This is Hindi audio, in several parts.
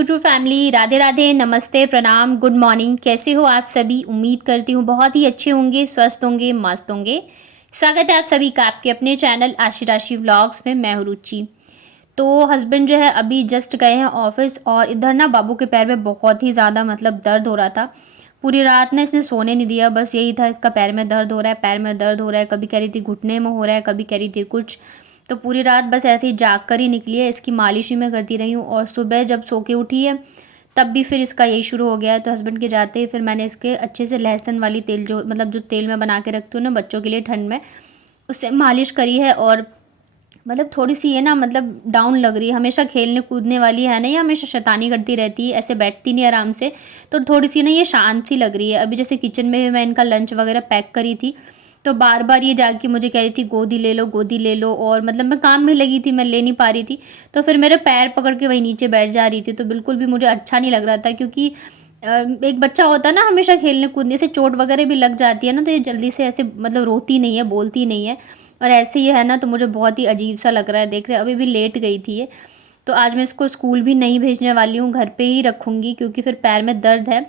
यूट्यूब फैमिली, राधे राधे, नमस्ते, प्रणाम, गुड मॉर्निंग। कैसे हो आप सभी? उम्मीद करती हूँ बहुत ही अच्छे होंगे, स्वस्थ होंगे, मस्त होंगे। स्वागत है आप सभी का आपके अपने चैनल आशी राशि व्लॉग्स में। मैं हूँ रुचि। तो हस्बैंड जो है अभी जस्ट गए हैं ऑफिस, और इधर ना बाबू के पैर में बहुत ही ज़्यादा मतलब दर्द हो रहा था। पूरी रात ने इसने सोने नहीं दिया, बस यही था, इसका पैर में दर्द हो रहा है, पैर में दर्द हो रहा है। कभी कह रही थी घुटने में हो रहा है, कभी कह रही थी कुछ। तो पूरी रात बस ऐसे ही जाग कर ही निकली है। इसकी मालिश ही मैं करती रही हूँ, और सुबह जब सो के उठी है तब भी फिर इसका यही शुरू हो गया है। तो हस्बैंड के जाते ही फिर मैंने इसके अच्छे से लहसुन वाली तेल, जो मतलब जो तेल मैं बना के रखती हूँ ना बच्चों के लिए ठंड में, उससे मालिश करी है। और मतलब थोड़ी सी ये ना मतलब डाउन लग रही है, हमेशा खेलने कूदने वाली है ना, ये हमेशा शैतानी करती रहती है, ऐसे बैठती नहीं आराम से। तो थोड़ी सी ना ये शांत सी लग रही है। अभी जैसे किचन में भी मैं इनका लंच वगैरह पैक करी थी, तो बार बार ये जाके मुझे कह रही थी गोदी ले लो, गोदी ले लो। और मतलब मैं काम में लगी थी, मैं ले नहीं पा रही थी, तो फिर मेरे पैर पकड़ के वही नीचे बैठ जा रही थी। तो बिल्कुल भी मुझे अच्छा नहीं लग रहा था, क्योंकि एक बच्चा होता है ना, हमेशा खेलने कूदने से चोट वगैरह भी लग जाती है ना, तो ये जल्दी से ऐसे मतलब रोती नहीं है, बोलती नहीं है। और ऐसे ही है ना, तो मुझे बहुत ही अजीब सा लग रहा है। देख रहे अभी भी लेट गई थी ये। तो आज मैं इसको स्कूल भी नहीं भेजने वाली हूँ, घर पे ही रखूँगी, क्योंकि फिर पैर में दर्द है।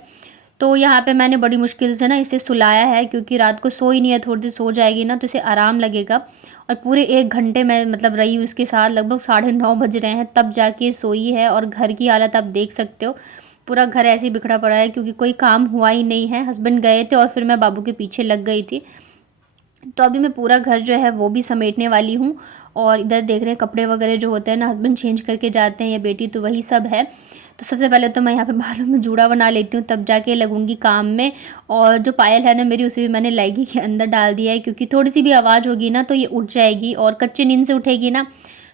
तो यहाँ पे मैंने बड़ी मुश्किल से ना इसे सुलाया है, क्योंकि रात को सो ही नहीं है। थोड़ी देर सो जाएगी ना तो इसे आराम लगेगा। और पूरे 1 घंटे मैं मतलब रही हूँ इसके साथ, लगभग 9:30 बज रहे हैं तब जाके सोई है। और घर की हालत आप देख सकते हो, पूरा घर ऐसे ही बिखरा पड़ा है, क्योंकि कोई काम हुआ ही नहीं है। हस्बैंड गए थे और फिर मैं बाबू के पीछे लग गई थी। तो अभी मैं पूरा घर जो है वो भी समेटने वाली हूँ। और इधर देख रहे हैं कपड़े वगैरह जो होते हैं ना, हस्बैंड चेंज करके जाते हैं या बेटी, तो वही सब है। तो सबसे पहले तो मैं यहाँ पे बालों में जूड़ा बना लेती हूँ, तब जाके लगूंगी काम में। और जो पायल है ना मेरी, उसे भी मैंने लहंगे के अंदर डाल दिया है, क्योंकि थोड़ी सी भी आवाज़ होगी ना तो ये उठ जाएगी, और कच्चे नींद से उठेगी ना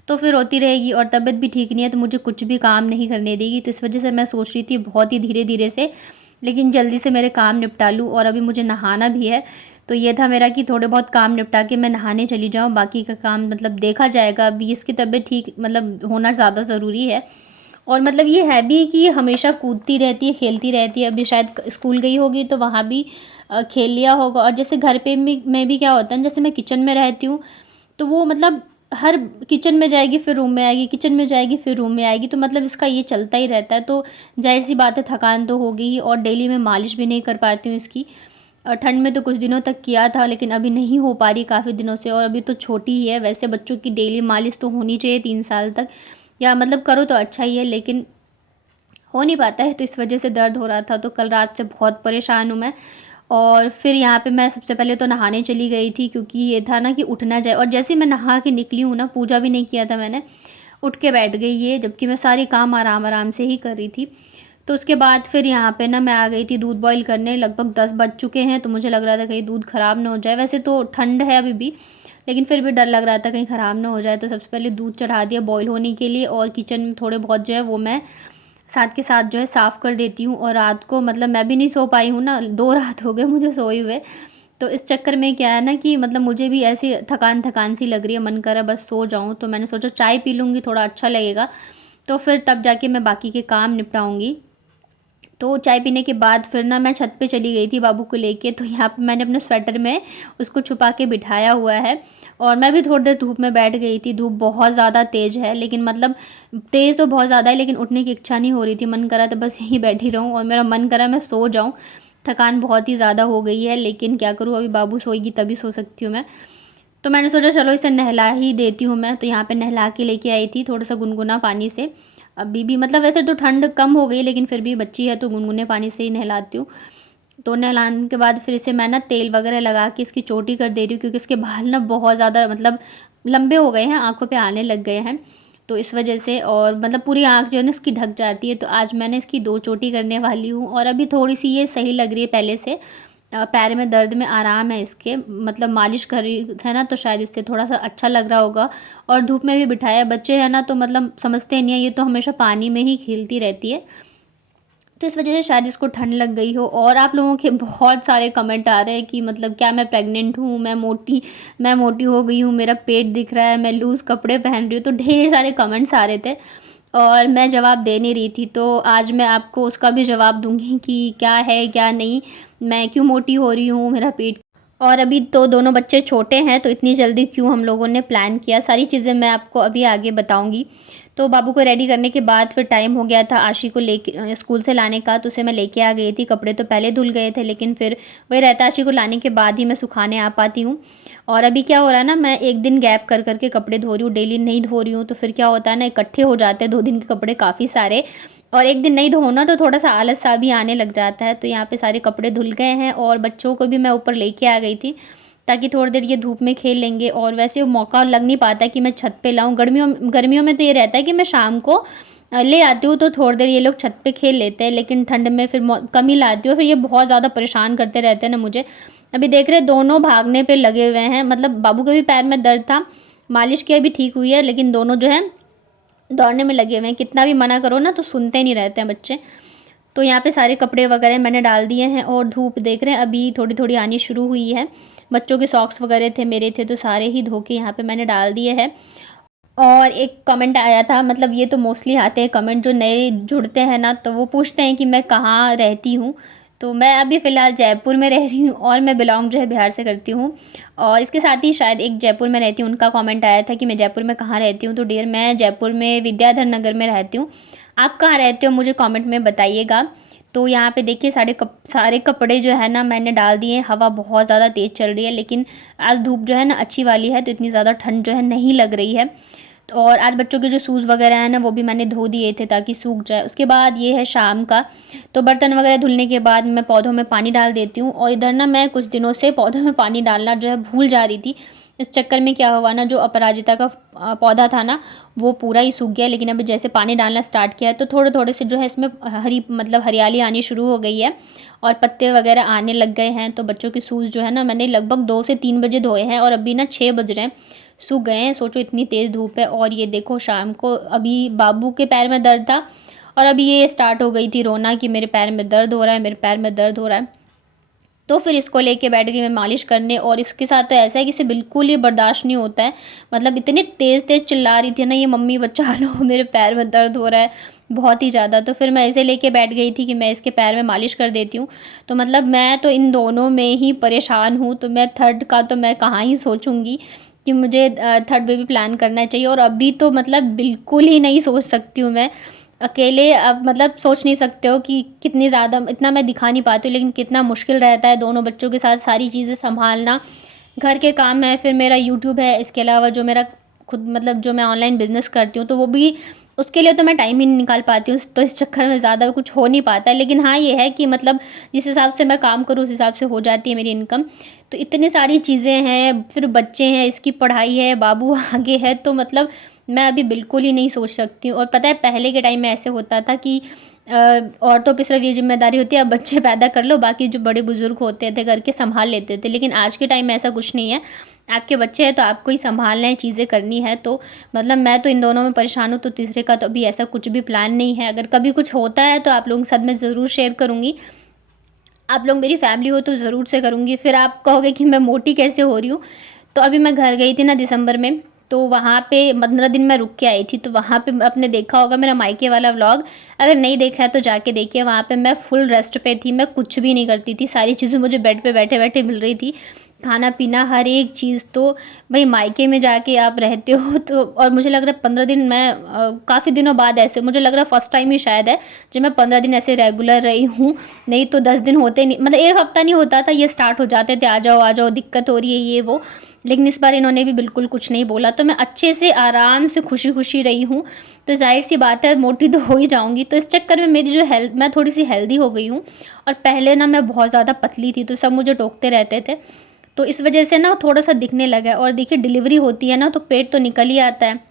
तो फिर रोती रहेगी। और तबीयत भी ठीक नहीं है, तो मुझे कुछ भी काम नहीं करने देगी। तो इस वजह से मैं सोच रही थी बहुत ही धीरे धीरे से, लेकिन जल्दी से मेरे काम निपटा लूँ। और अभी मुझे नहाना भी है, तो ये था मेरा कि थोड़े बहुत काम निपटा के मैं नहाने चली जाऊँ, बाकी का काम मतलब देखा जाएगा। अभी इसकी तबीयत ठीक मतलब होना ज़्यादा ज़रूरी है। और मतलब ये है भी कि हमेशा कूदती रहती है, खेलती रहती है। अभी शायद स्कूल गई होगी तो वहाँ भी खेल लिया होगा। और जैसे घर पे में भी क्या होता है, जैसे मैं किचन में रहती हूँ, तो वो मतलब हर किचन में जाएगी फिर रूम में आएगी, किचन में जाएगी फिर रूम में आएगी, तो मतलब इसका ये चलता ही रहता है। तो जाहिर सी बात है, थकान तो होगी ही। और डेली मैं मालिश भी नहीं कर पाती हूँ इसकी। ठंड में तो कुछ दिनों तक किया था, लेकिन अभी नहीं हो पा रही काफ़ी दिनों से। और अभी तो छोटी ही है, वैसे बच्चों की डेली मालिश तो होनी चाहिए 3 साल तक, या मतलब करो तो अच्छा ही है, लेकिन हो नहीं पाता है। तो इस वजह से दर्द हो रहा था, तो कल रात से बहुत परेशान हूँ मैं। और फिर यहाँ पे मैं सबसे पहले तो नहाने चली गई थी, क्योंकि ये था ना कि उठ ना जाए। और जैसे ही मैं नहा के निकली हूँ ना, पूजा भी नहीं किया था मैंने, उठ के बैठ गई ये, जबकि मैं सारी काम आराम आराम से ही कर रही थी। तो उसके बाद फिर यहाँ पे ना मैं आ गई थी दूध बॉईल करने। लगभग 10 बज चुके हैं, तो मुझे लग रहा था कहीं दूध ख़राब ना हो जाए। वैसे तो ठंड है अभी भी, लेकिन फिर भी डर लग रहा था कहीं ख़राब ना हो जाए। तो सबसे पहले दूध चढ़ा दिया बॉईल होने के लिए, और किचन में थोड़े बहुत जो है वो मैं साथ के साथ जो है साफ़ कर देती हूँ। और रात को मतलब मैं भी नहीं सो पाई हूँ ना, 2 रात हो गए मुझे सोए हुए। तो इस चक्कर में क्या है ना कि मतलब मुझे भी ऐसी थकान थकान सी लग रही है, मन कर रहा है बस सो जाऊँ। तो मैंने सोचा चाय पी लूँगी, थोड़ा अच्छा लगेगा, तो फिर तब जाके मैं बाकी के काम निपटाऊँगी। तो चाय पीने के बाद फिर ना मैं छत पे चली गई थी बाबू को लेके। तो यहाँ पे मैंने अपने स्वेटर में उसको छुपा के बिठाया हुआ है, और मैं भी थोड़ी देर धूप में बैठ गई थी। धूप बहुत ज़्यादा तेज़ है, लेकिन मतलब तेज़ तो बहुत ज़्यादा है, लेकिन उठने की इच्छा नहीं हो रही थी। मन करा तो बस यहीं बैठी रहूँ, और मेरा मन करा मैं सो जाऊँ। थकान बहुत ही ज़्यादा हो गई है, लेकिन क्या करूँ, अभी बाबू सोएगी तभी सो सकती हूँ मैं। तो मैंने सोचा चलो इसे नहला ही देती हूँ मैं। तो यहाँ पे नहला के लेके आई थी थोड़ा सा गुनगुना पानी से। अभी भी मतलब वैसे तो ठंड कम हो गई, लेकिन फिर भी बच्ची है तो गुनगुने पानी से ही नहलाती हूँ। तो नहलाने के बाद फिर इसे मैं ना तेल वगैरह लगा के इसकी चोटी कर दे रही हूँ, क्योंकि इसके बाल ना बहुत ज़्यादा मतलब लंबे हो गए हैं, आँखों पे आने लग गए हैं, तो इस वजह से। और मतलब पूरी आँख जो है ना इसकी ढक जाती है। तो आज मैंने इसकी 2 चोटी करने वाली हूँ, और अभी थोड़ी सी ये सही लग रही है पहले से। पैर में दर्द में आराम है इसके, मतलब मालिश कर रही है ना, तो शायद इससे थोड़ा सा अच्छा लग रहा होगा। और धूप में भी बिठाया, बच्चे हैं ना तो मतलब समझते नहीं है, ये तो हमेशा पानी में ही खेलती रहती है। तो इस वजह से शायद इसको ठंड लग गई हो। और आप लोगों के बहुत सारे कमेंट आ रहे हैं कि मतलब क्या मैं प्रेग्नेंट हूँ, मैं मोटी हो गई हूँ, मेरा पेट दिख रहा है, मैं लूज़ कपड़े पहन रही हूँ। तो ढेर सारे कमेंट्स आ रहे थे, और मैं जवाब दे नहीं रही थी। तो आज मैं आपको उसका भी जवाब दूंगी कि क्या है क्या नहीं, मैं क्यों मोटी हो रही हूँ, मेरा पेट। और अभी तो दोनों बच्चे छोटे हैं, तो इतनी जल्दी क्यों हम लोगों ने प्लान किया, सारी चीज़ें मैं आपको अभी आगे बताऊंगी। तो बाबू को रेडी करने के बाद फिर टाइम हो गया था आशी को लेके स्कूल से लाने का, तो उसे मैं लेके आ गई थी। कपड़े तो पहले धुल गए थे, लेकिन फिर वही रहता आशी को लाने के बाद ही मैं सुखाने आ पाती हूँ। और अभी क्या हो रहा है ना, मैं एक दिन गैप कर करके कपड़े धो रही हूँ, डेली नहीं धो रही हूँ, तो फिर क्या होता है ना, इकट्ठे हो जाते हैं 2 दिन के कपड़े काफ़ी सारे, और एक दिन नहीं धोना तो थोड़ा सा आलस सा भी आने लग जाता है। तो यहाँ पे सारे कपड़े धुल गए हैं और बच्चों को भी मैं ऊपर लेके आ गई थी ताकि थोड़ी देर ये धूप में खेल लेंगे। और वैसे वो मौका लग नहीं पाता कि मैं छत पे लाऊं। गर्मियों में तो ये रहता है कि मैं शाम को ले आती हूँ तो थोड़ी देर ये लोग छत पे खेल लेते हैं, लेकिन ठंड में फिर कम ही लाती हूँ। फिर ये बहुत ज़्यादा परेशान करते रहते हैं ना मुझे। अभी देख रहे दोनों भागने पे लगे हुए हैं, मतलब बाबू के भी पैर में दर्द था, मालिश किया भी ठीक हुई है, लेकिन दोनों जो है दौड़ने में लगे हुए हैं। कितना भी मना करो ना तो सुनते नहीं रहते हैं बच्चे। तो यहाँ पे सारे कपड़े वगैरह मैंने डाल दिए हैं और धूप देख रहे हैं अभी थोड़ी थोड़ी आनी शुरू हुई है। बच्चों के सॉक्स वगैरह थे, मेरे थे, तो सारे ही धो के यहाँ पे मैंने डाल दिए हैं। और एक कमेंट आया था, मतलब ये तो मोस्टली आते हैं कमेंट, जो नए जुड़ते हैं ना तो वो पूछते हैं कि मैं कहाँ रहती हूँ। तो मैं अभी फ़िलहाल जयपुर में रह रही हूँ और मैं बिलोंग जो है बिहार से करती हूँ। और इसके साथ ही शायद एक जयपुर में रहती हूँ, उनका कमेंट आया था कि मैं जयपुर में कहाँ रहती हूँ। तो डियर, मैं जयपुर में विद्याधर नगर में रहती हूँ। आप कहाँ रहते हो मुझे कमेंट में बताइएगा। तो यहाँ पे देखिए सारे कपड़े जो है ना मैंने डाल दिए। हवा बहुत ज़्यादा तेज़ चल रही है, लेकिन आज धूप जो है ना अच्छी वाली है, तो इतनी ज़्यादा ठंड जो है नहीं लग रही है। तो और आज बच्चों के जो शूज़ वगैरह हैं ना वो भी मैंने धो दिए थे ताकि सूख जाए। उसके बाद ये है शाम का, तो बर्तन वगैरह धुलने के बाद मैं पौधों में पानी डाल देती हूँ। और इधर ना मैं कुछ दिनों से पौधों में पानी डालना जो है भूल जा रही थी। इस चक्कर में क्या हुआ ना, जो अपराजिता का पौधा था ना वो पूरा ही सूख गया, लेकिन अभी जैसे पानी डालना स्टार्ट किया है तो थोड़े थोड़े से जो है इसमें हरियाली आनी शुरू हो गई है और पत्ते वगैरह आने लग गए हैं। तो बच्चों के शूज़ जो है ना मैंने लगभग 2 से 3 बजे धोए हैं और अभी ना 6 बज रहे हैं, सूख गए हैं। सोचो इतनी तेज़ धूप है। और ये देखो शाम को अभी बाबू के पैर में दर्द था और अभी ये स्टार्ट हो गई थी रोना कि मेरे पैर में दर्द हो रहा है, मेरे पैर में दर्द हो रहा है। तो फिर इसको लेके बैठ गई मैं मालिश करने। और इसके साथ तो ऐसा है कि इसे बिल्कुल ही बर्दाश्त नहीं होता है, मतलब इतनी तेज़ तेज़ चिल्ला रही थी ना ये, मम्मी बचा लो मेरे पैर में दर्द हो रहा है बहुत ही ज़्यादा। तो फिर मैं इसे लेके बैठ गई थी कि मैं इसके पैर में मालिश कर देती हूँ। तो मतलब मैं तो इन दोनों में ही परेशान हूँ, तो मैं थर्ड का तो मैं कहाँ ही सोचूंगी कि मुझे थर्ड बेबी प्लान करना चाहिए। और अभी तो मतलब बिल्कुल ही नहीं सोच सकती हूँ मैं अकेले। अब मतलब सोच नहीं सकते हो कि कितनी ज़्यादा, इतना मैं दिखा नहीं पाती हूँ, लेकिन कितना मुश्किल रहता है दोनों बच्चों के साथ सारी चीज़ें संभालना। घर के काम है, फिर मेरा यूट्यूब है, इसके अलावा जो मेरा खुद मतलब जो मैं ऑनलाइन बिज़नेस करती हूँ तो वो भी, उसके लिए तो मैं टाइम ही नहीं निकाल पाती हूँ। तो इस चक्कर में ज़्यादा कुछ हो नहीं पाता है। लेकिन हाँ ये है कि मतलब जिस हिसाब से मैं काम करूँ उस हिसाब से हो जाती है मेरी इनकम। तो इतनी सारी चीज़ें हैं, फिर बच्चे हैं, इसकी पढ़ाई है, बाबू आगे है, तो मतलब मैं अभी बिल्कुल ही नहीं सोच सकती हूँ। और पता है पहले के टाइम में ऐसे होता था कि औरतों पे सिर्फ ये जिम्मेदारी होती है अब बच्चे पैदा कर लो, बाकी जो बड़े बुजुर्ग होते थे घर के संभाल लेते थे। लेकिन आज के टाइम में ऐसा कुछ नहीं है, आपके बच्चे हैं तो आपको ही संभालना है, चीज़ें करनी है। तो मतलब मैं तो इन दोनों में परेशान हूँ, तो तीसरे का तो अभी ऐसा कुछ भी प्लान नहीं है। अगर कभी कुछ होता है तो आप लोगों के साथ मैं ज़रूर शेयर करूँगी। आप लोग मेरी फैमिली हो तो ज़रूर से करूँगी। फिर आप कहोगे कि मैं मोटी कैसे हो रही हूँ। तो अभी मैं घर गई थी ना दिसंबर में, तो वहाँ पे 15 दिन मैं रुक के आई थी। तो वहाँ पे आपने देखा होगा मेरा मायके वाला व्लॉग, अगर नहीं देखा है तो जाके देखिए। वहाँ पे मैं फुल रेस्ट पे थी, मैं कुछ भी नहीं करती थी, सारी चीज़ें मुझे बेड पे बैठे बैठे मिल रही थी, खाना पीना हर एक चीज़। तो भाई मायके में जाके आप रहते हो तो, और मुझे लग रहा है 15 दिन मैं काफ़ी दिनों बाद ऐसे, मुझे लग रहा है फर्स्ट टाइम ही शायद है जब मैं 15 दिन ऐसे रेगुलर रही हूँ। नहीं तो 10 दिन होते नहीं, मतलब एक हफ्ता नहीं होता था, ये स्टार्ट हो जाते थे आ जाओ दिक्कत हो रही है ये वो। लेकिन इस बार इन्होंने भी बिल्कुल कुछ नहीं बोला, तो मैं अच्छे से आराम से खुशी खुशी रही हूँ। तो जाहिर सी बात है मोटी तो हो ही जाऊँगी। तो इस चक्कर में मेरी जो हेल्थ, मैं थोड़ी सी हेल्दी हो गई हूँ। और पहले ना मैं बहुत ज़्यादा पतली थी, तो सब मुझे टोकते रहते थे, तो इस वजह से ना थोड़ा सा दिखने लगा है। और देखिए डिलीवरी होती है ना तो पेट तो निकल ही आता है,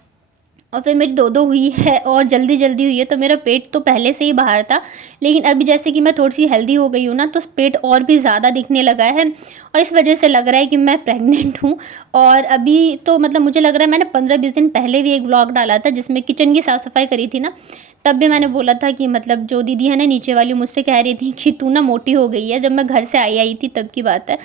और फिर मेरी 2-2 हुई है और जल्दी जल्दी हुई है, तो मेरा पेट तो पहले से ही बाहर था। लेकिन अभी जैसे कि मैं थोड़ी सी हेल्दी हो गई हूँ ना, तो पेट और भी ज़्यादा दिखने लगा है, और इस वजह से लग रहा है कि मैं प्रेग्नेंट हूँ। और अभी तो मतलब मुझे लग रहा है, मैंने 15-20 दिन पहले भी एक व्लॉग डाला था जिसमें किचन की साफ़ सफाई करी थी ना, तब भी मैंने बोला था कि मतलब जो दीदी है ना नीचे वाली, मुझसे कह रही थी कि तू ना मोटी हो गई है, जब मैं घर से आई थी तब की बात है।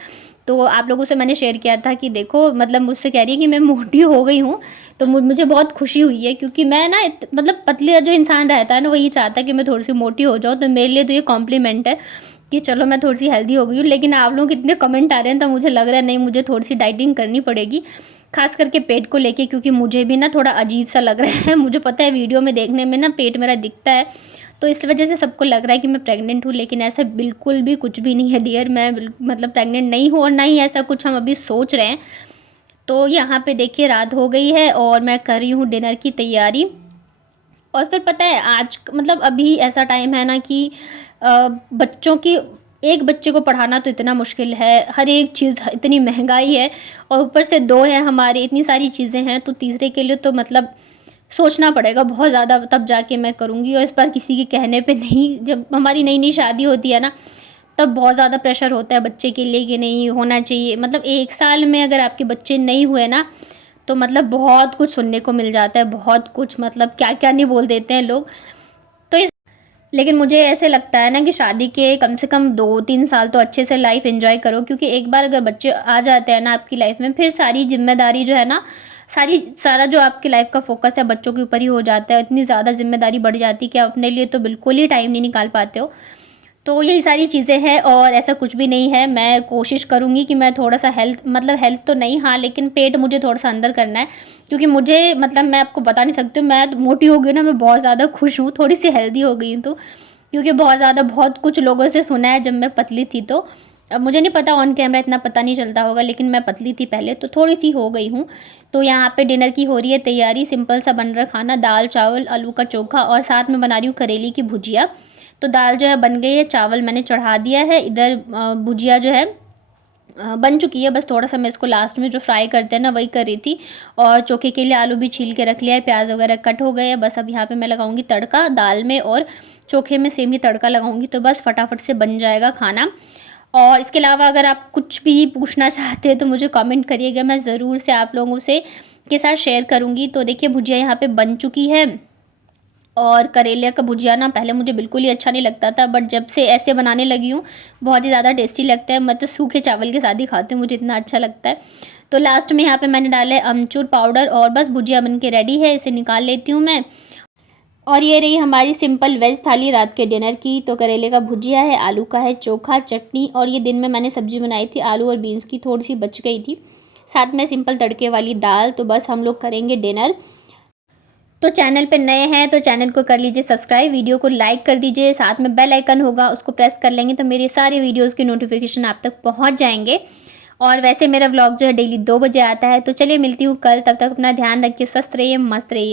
तो आप लोगों से मैंने शेयर किया था कि देखो मतलब मुझसे कह रही है कि मैं मोटी हो गई हूँ। तो मुझे बहुत खुशी हुई है, क्योंकि मैं ना मतलब पतले जो इंसान रहता है ना वही चाहता है कि मैं थोड़ी सी मोटी हो जाऊँ। तो मेरे लिए तो ये कॉम्प्लीमेंट है कि चलो मैं थोड़ी सी हेल्दी हो गई हूँ। लेकिन आप लोग इतने कमेंट आ रहे हैं तो मुझे लग रहा है नहीं, मुझे थोड़ी सी डाइटिंग करनी पड़ेगी, खास करके पेट को लेके, क्योंकि मुझे भी ना थोड़ा अजीब सा लग रहा है। मुझे पता है वीडियो में देखने में ना पेट मेरा दिखता है, तो इस वजह से सबको लग रहा है कि मैं प्रेग्नेंट हूँ, लेकिन ऐसा बिल्कुल भी कुछ भी नहीं है डियर। मैं मतलब प्रेग्नेंट नहीं हूँ और ना ही ऐसा कुछ हम अभी सोच रहे हैं। तो यहाँ पे देखिए रात हो गई है और मैं कर रही हूँ डिनर की तैयारी। और फिर पता है आज मतलब अभी ऐसा टाइम है ना कि बच्चों की, एक बच्चे को पढ़ाना तो इतना मुश्किल है, हर एक चीज़ इतनी महंगाई है, और ऊपर से दो हैं हमारे, इतनी सारी चीज़ें हैं, तो तीसरे के लिए तो मतलब सोचना पड़ेगा बहुत ज़्यादा, तब जाके मैं करूँगी। और इस बार किसी के कहने पे नहीं, जब हमारी नई नई शादी होती है ना, तब बहुत ज़्यादा प्रेशर होता है बच्चे के लिए कि नहीं होना चाहिए। मतलब 1 साल में अगर आपके बच्चे नहीं हुए ना, तो मतलब बहुत कुछ सुनने को मिल जाता है, बहुत कुछ, मतलब क्या क्या नहीं बोल देते हैं लोग। तो इस लेकिन मुझे ऐसे लगता है ना कि शादी के कम से कम 2-3 साल तो अच्छे से लाइफ एंजॉय करो, क्योंकि एक बार अगर बच्चे आ जाते हैं ना आपकी लाइफ में, फिर सारी जिम्मेदारी जो है ना, सारा जो आपकी लाइफ का फोकस है बच्चों के ऊपर ही हो जाता है। इतनी ज़्यादा जिम्मेदारी बढ़ जाती है कि आप अपने लिए तो बिल्कुल ही टाइम नहीं निकाल पाते हो। तो यही सारी चीज़ें हैं और ऐसा कुछ भी नहीं है। मैं कोशिश करूँगी कि मैं थोड़ा सा हेल्थ, मतलब हेल्थ तो नहीं, हाँ, लेकिन पेट मुझे थोड़ा सा अंदर करना है, क्योंकि मुझे मतलब मैं आपको बता नहीं सकती हूँ, मैं मोटी हो गई ना, मैं बहुत ज़्यादा खुश हूँ, थोड़ी सी हेल्दी हो गई हूँ। तो क्योंकि बहुत ज़्यादा, बहुत कुछ लोगों से सुना है जब मैं पतली थी, तो अब मुझे नहीं पता ऑन कैमरा इतना पता नहीं चलता होगा, लेकिन मैं पतली थी पहले, तो थोड़ी सी हो गई हूँ। तो यहाँ पे डिनर की हो रही है तैयारी। सिंपल सा बन रहा खाना, दाल चावल आलू का चोखा, और साथ में बना रही हूँ करेले की भुजिया। तो दाल जो है बन गई है, चावल मैंने चढ़ा दिया है, इधर भुजिया जो है बन चुकी है। बस थोड़ा सा मैं इसको लास्ट में जो फ्राई करते हैं ना, वही कर रही थी। और चोखे के लिए आलू भी छील के रख लिया है, प्याज वगैरह कट हो गए हैं। बस अब यहाँ पे मैं लगाऊंगी तड़का, दाल में और चोखे में सेम ही तड़का लगाऊंगी, तो बस फटाफट से बन जाएगा खाना। और इसके अलावा अगर आप कुछ भी पूछना चाहते हैं तो मुझे कमेंट करिएगा, मैं ज़रूर से आप लोगों से के साथ शेयर करूँगी। तो देखिए भुजिया यहाँ पे बन चुकी है। और करेले का भुजिया ना पहले मुझे बिल्कुल ही अच्छा नहीं लगता था, बट जब से ऐसे बनाने लगी हूँ बहुत ही ज़्यादा टेस्टी लगता है। मैं तो सूखे चावल के साथ ही खाती हूँ, मुझे इतना अच्छा लगता है। तो लास्ट में यहाँ पे मैंने डाला है अमचूर पाउडर, और बस भुजिया बन के रेडी है, इसे निकाल लेती हूँ मैं। और ये रही हमारी सिंपल वेज थाली रात के डिनर की। तो करेले का भुजिया है, आलू का है चोखा, चटनी, और ये दिन में मैंने सब्जी बनाई थी आलू और बीन्स की, थोड़ी सी बच गई थी, साथ में सिंपल तड़के वाली दाल। तो बस हम लोग करेंगे डिनर। तो चैनल पे नए हैं तो चैनल को कर लीजिए सब्सक्राइब, वीडियो को लाइक कर दीजिए, साथ में बेल आइकन होगा उसको प्रेस कर लेंगे तो मेरे सारे वीडियोस की नोटिफिकेशन आप तक पहुंच जाएंगे। और वैसे मेरा व्लॉग जो है डेली 2 बजे आता है। तो चलिए मिलती हूँ कल, तब तक अपना ध्यान रखिए, स्वस्थ रहिए, मस्त रहिए।